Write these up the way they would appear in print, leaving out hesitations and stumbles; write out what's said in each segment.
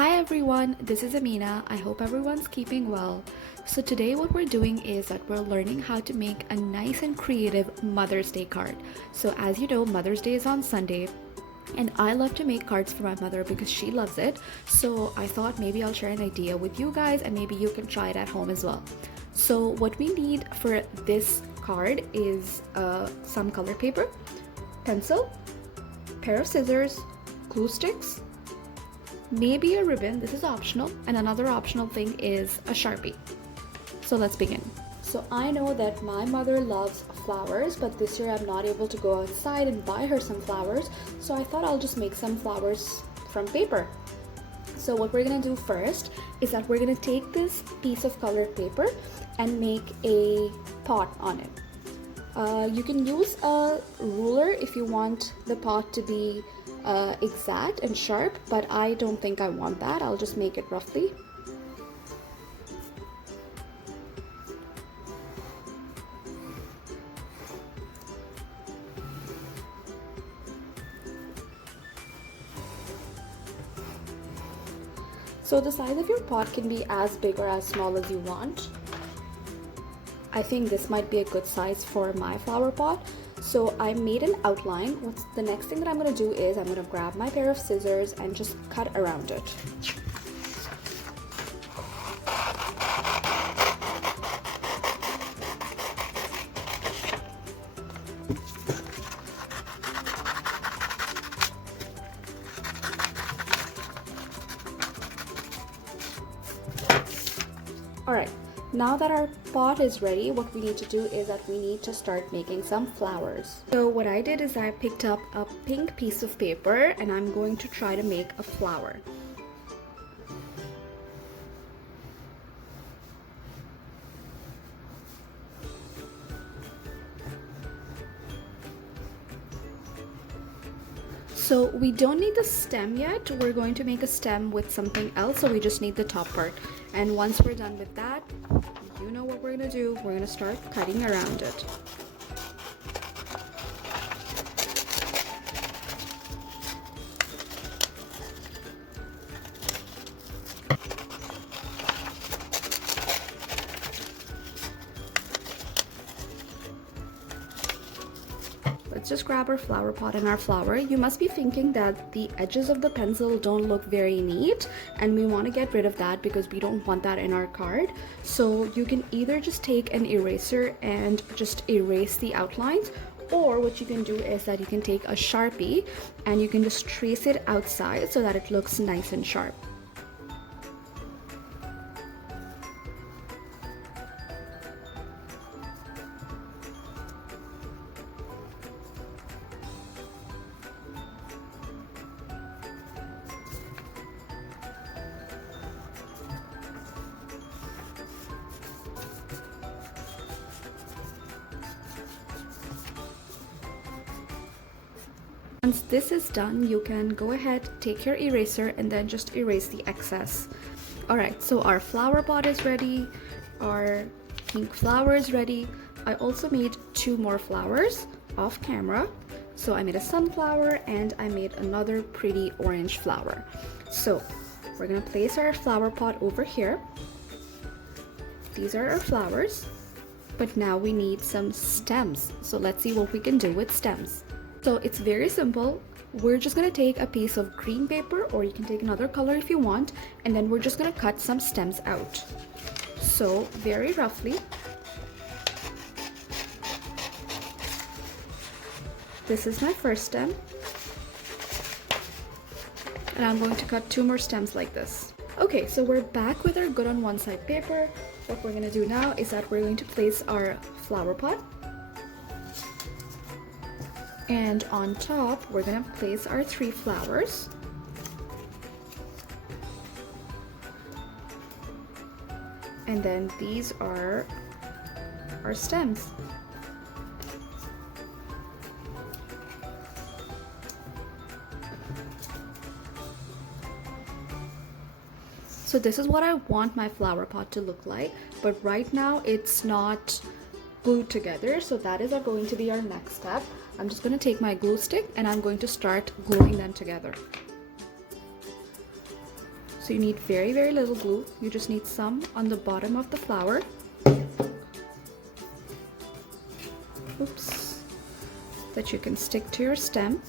Hi everyone, this is Amina. I hope everyone's keeping well. So today what we're doing is that we're learning how to make a nice and creative Mother's Day card. So as you know, Mother's Day is on Sunday and I love to make cards for my mother because she loves it. So I thought maybe I'll share an idea with you guys and maybe you can try it at home as well. So what we need for this card is some color paper, pencil, pair of scissors, glue sticks, maybe a ribbon, this is optional, and another optional thing is a Sharpie. So let's begin. So I know that my mother loves flowers, but this year I'm not able to go outside and buy her some flowers, so I thought I'll just make some flowers from paper. So what we're gonna do first is that we're gonna take this piece of colored paper and make a pot on it. You can use a ruler if you want the pot to be exact and sharp, but I don't think I want that. I'll just make it roughly. So the size of your pot can be as big or as small as you want. I think this might be a good size for my flower pot. So I made an outline. What's the next thing that I'm going to do is I'm going to grab my pair of scissors and just cut around it. Alright, now that our pot is ready, what we need to do is that we need to start making some flowers. So what I did is I picked up a pink piece of paper and I'm going to try to make a flower. So we don't need the stem yet. We're going to make a stem with something else, so we just need the top part. And once we're done with that, you know what we're gonna do. We're gonna start cutting around it. Let's just grab our flower pot and our flower. You must be thinking that the edges of the pencil don't look very neat, and we want to get rid of that because we don't want that in our card. So you can either just take an eraser and just erase the outlines, or what you can do is that you can take a Sharpie and you can just trace it outside so that it looks nice and sharp. Once this is done, you can go ahead, take your eraser and then just erase the excess. Alright, so our flower pot is ready, our pink flower is ready. I also made two more flowers off camera. So I made a sunflower and I made another pretty orange flower. So we're gonna place our flower pot over here. These are our flowers, but now we need some stems. So let's see what we can do with stems. So it's very simple. We're just gonna take a piece of green paper, or you can take another color if you want, and then we're just gonna cut some stems out. So very roughly. This is my first stem. And I'm going to cut two more stems like this. Okay, so we're back with our good on one side paper. What we're gonna do now is that we're going to place our flower pot. And on top, we're gonna place our three flowers. And then these are our stems. So this is what I want my flower pot to look like, but right now it's not glued together, so that is going to be our next step. I'm just going to take my glue stick and I'm going to start gluing them together. So you need very, very little glue. You just need some on the bottom of the flower. Oops. That you can stick to your stem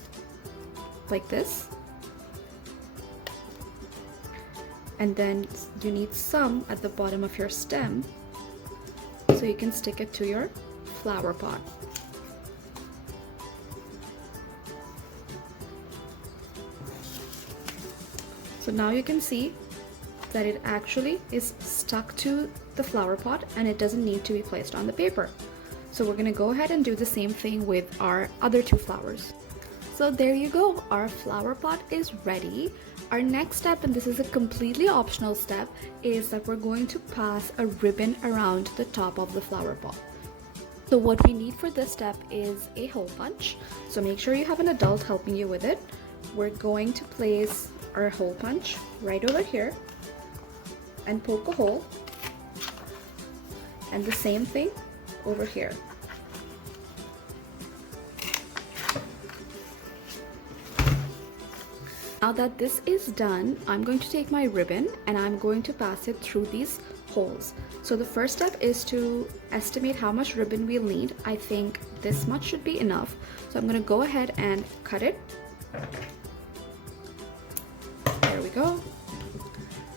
like this. And then you need some at the bottom of your stem so you can stick it to your flower pot. So now you can see that it actually is stuck to the flower pot and it doesn't need to be placed on the paper. So we're gonna go ahead and do the same thing with our other two flowers. So there you go, our flower pot is ready. Our next step, and this is a completely optional step, is that we're going to pass a ribbon around the top of the flower pot. So what we need for this step is a hole punch. So make sure you have an adult helping you with it. We're going to place our hole punch right over here and poke a hole, and the same thing over here. Now that this is done, I'm going to take my ribbon and I'm going to pass it through these holes. So the first step is to estimate how much ribbon we'll need. I think this much should be enough. So I'm going to go ahead and cut it. There we go.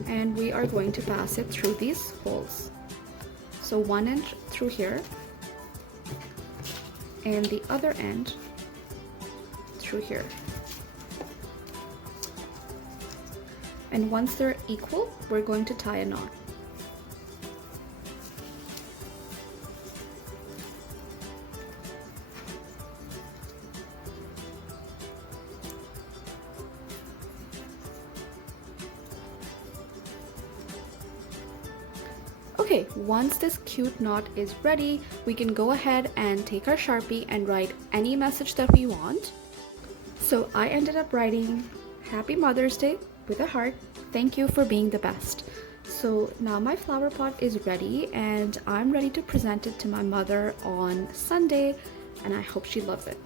And we are going to pass it through these holes. So 1 inch through here and the other end through here. And once they're equal, we're going to tie a knot. Okay, once this cute knot is ready, we can go ahead and take our Sharpie and write any message that we want. So I ended up writing Happy Mother's Day with a heart. Thank you for being the best. So now my flower pot is ready and I'm ready to present it to my mother on Sunday, and I hope she loves it.